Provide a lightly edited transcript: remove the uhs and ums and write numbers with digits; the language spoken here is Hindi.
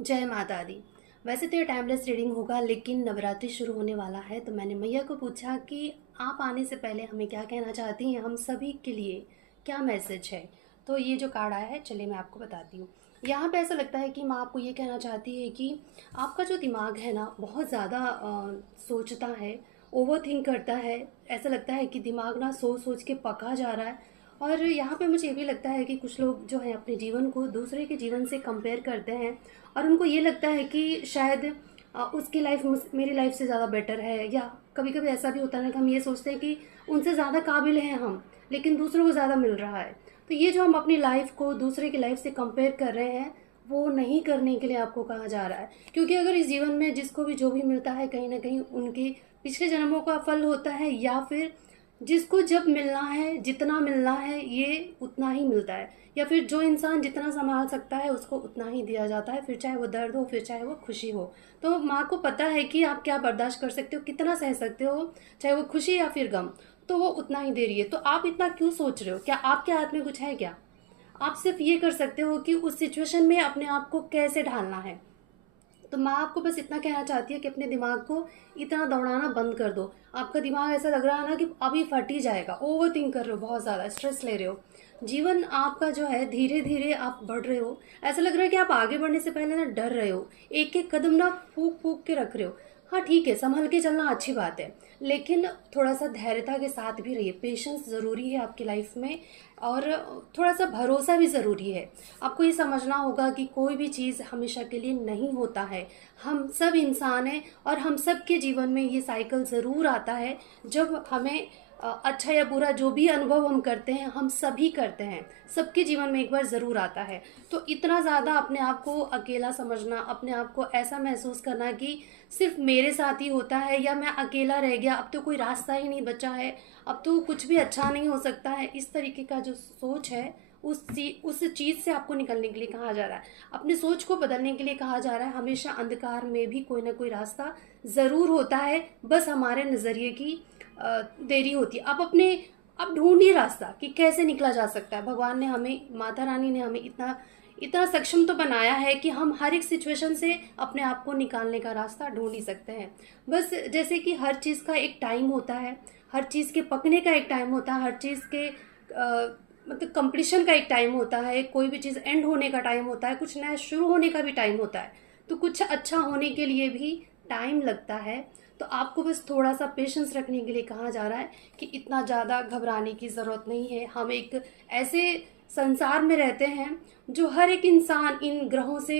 जय माता दी। वैसे तो ये टाइमलेस रीडिंग होगा, लेकिन नवरात्रि शुरू होने वाला है तो मैंने मैया को पूछा कि आप आने से पहले हमें क्या कहना चाहती हैं, हम सभी के लिए क्या मैसेज है। तो ये जो कार्ड आया है, चलिए मैं आपको बताती हूँ। यहाँ पे ऐसा लगता है कि माँ आपको ये कहना चाहती है कि आपका जो दिमाग है ना, बहुत ज़्यादा सोचता है, ओवर थिंक करता है। ऐसा लगता है कि दिमाग ना सोच सोच के पका जा रहा है। और यहाँ पे मुझे ये भी लगता है कि कुछ लोग जो है अपने जीवन को दूसरे के जीवन से कंपेयर करते हैं, और उनको ये लगता है कि शायद उसकी लाइफ मेरी लाइफ से ज़्यादा बेटर है। या कभी कभी ऐसा भी होता है ना कि हम ये सोचते हैं कि उनसे ज़्यादा काबिल हैं हम, लेकिन दूसरों को ज़्यादा मिल रहा है। तो ये जो हम अपनी लाइफ को दूसरे की लाइफ से कंपेयर कर रहे हैं, वो नहीं करने के लिए आपको कहा जा रहा है। क्योंकि अगर इस जीवन में जिसको भी जो भी मिलता है, कहीं ना कहीं उनके पिछले जन्मों का फल होता है, या फिर जिसको जब मिलना है, जितना मिलना है, ये उतना ही मिलता है। या फिर जो इंसान जितना संभाल सकता है उसको उतना ही दिया जाता है, फिर चाहे वो दर्द हो, फिर चाहे वो खुशी हो। तो माँ को पता है कि आप क्या बर्दाश्त कर सकते हो, कितना सह सकते हो, चाहे वो खुशी या फिर गम। तो वो उतना ही दे रही है। तो आप इतना क्यों सोच रहे हो? क्या आपके हाथ में कुछ है क्या? आप सिर्फ ये कर सकते हो कि उस सिचुएशन में अपने आप को कैसे ढालना है। तो माँ आपको बस इतना कहना चाहती है कि अपने दिमाग को इतना दौड़ाना बंद कर दो। आपका दिमाग ऐसा लग रहा है ना कि अभी फट ही जाएगा, ओवर थिंक कर रहे हो, बहुत ज़्यादा स्ट्रेस ले रहे हो। जीवन आपका जो है, धीरे धीरे आप बढ़ रहे हो। ऐसा लग रहा है कि आप आगे बढ़ने से पहले ना डर रहे हो, एक एक कदम ना फूक फूक के रख रहे हो। हाँ ठीक है, संभल के चलना अच्छी बात है, लेकिन थोड़ा सा धैर्यता के साथ भी रहिए। पेशेंस ज़रूरी है आपकी लाइफ में, और थोड़ा सा भरोसा भी ज़रूरी है। आपको ये समझना होगा कि कोई भी चीज़ हमेशा के लिए नहीं होता है। हम सब इंसान हैं, और हम सब के जीवन में ये साइकिल ज़रूर आता है, जब हमें अच्छा या बुरा जो भी अनुभव हम करते हैं, हम सभी करते हैं, सबके जीवन में एक बार ज़रूर आता है। तो इतना ज़्यादा अपने आप को अकेला समझना, अपने आप को ऐसा महसूस करना कि सिर्फ मेरे साथ ही होता है, या मैं अकेला रह गया, अब तो कोई रास्ता ही नहीं बचा है, अब तो कुछ भी अच्छा नहीं हो सकता है, इस तरीके का जो सोच है, उस चीज़ से आपको निकलने के लिए कहा जा रहा है। अपनी सोच को बदलने के लिए कहा जा रहा है। हमेशा अंधकार में भी कोई ना कोई रास्ता ज़रूर होता है, बस हमारे नज़रिए की देरी होती है। आप ढूंढिए रास्ता कि कैसे निकला जा सकता है। भगवान ने हमें, माता रानी ने हमें इतना इतना सक्षम तो बनाया है कि हम हर एक सिचुएशन से अपने आप को निकालने का रास्ता ढूंढ ही सकते हैं। बस जैसे कि हर चीज़ का एक टाइम होता है, हर चीज़ के पकने का एक टाइम होता है, हर चीज़ के मतलब कंप्लीशन का एक टाइम होता है, कोई भी चीज़ एंड होने का टाइम होता है, कुछ नया शुरू होने का भी टाइम होता है। तो कुछ अच्छा होने के लिए भी टाइम लगता है। तो आपको बस थोड़ा सा पेशेंस रखने के लिए कहा जा रहा है कि इतना ज़्यादा घबराने की ज़रूरत नहीं है। हम एक ऐसे संसार में रहते हैं जो हर एक इंसान इन ग्रहों से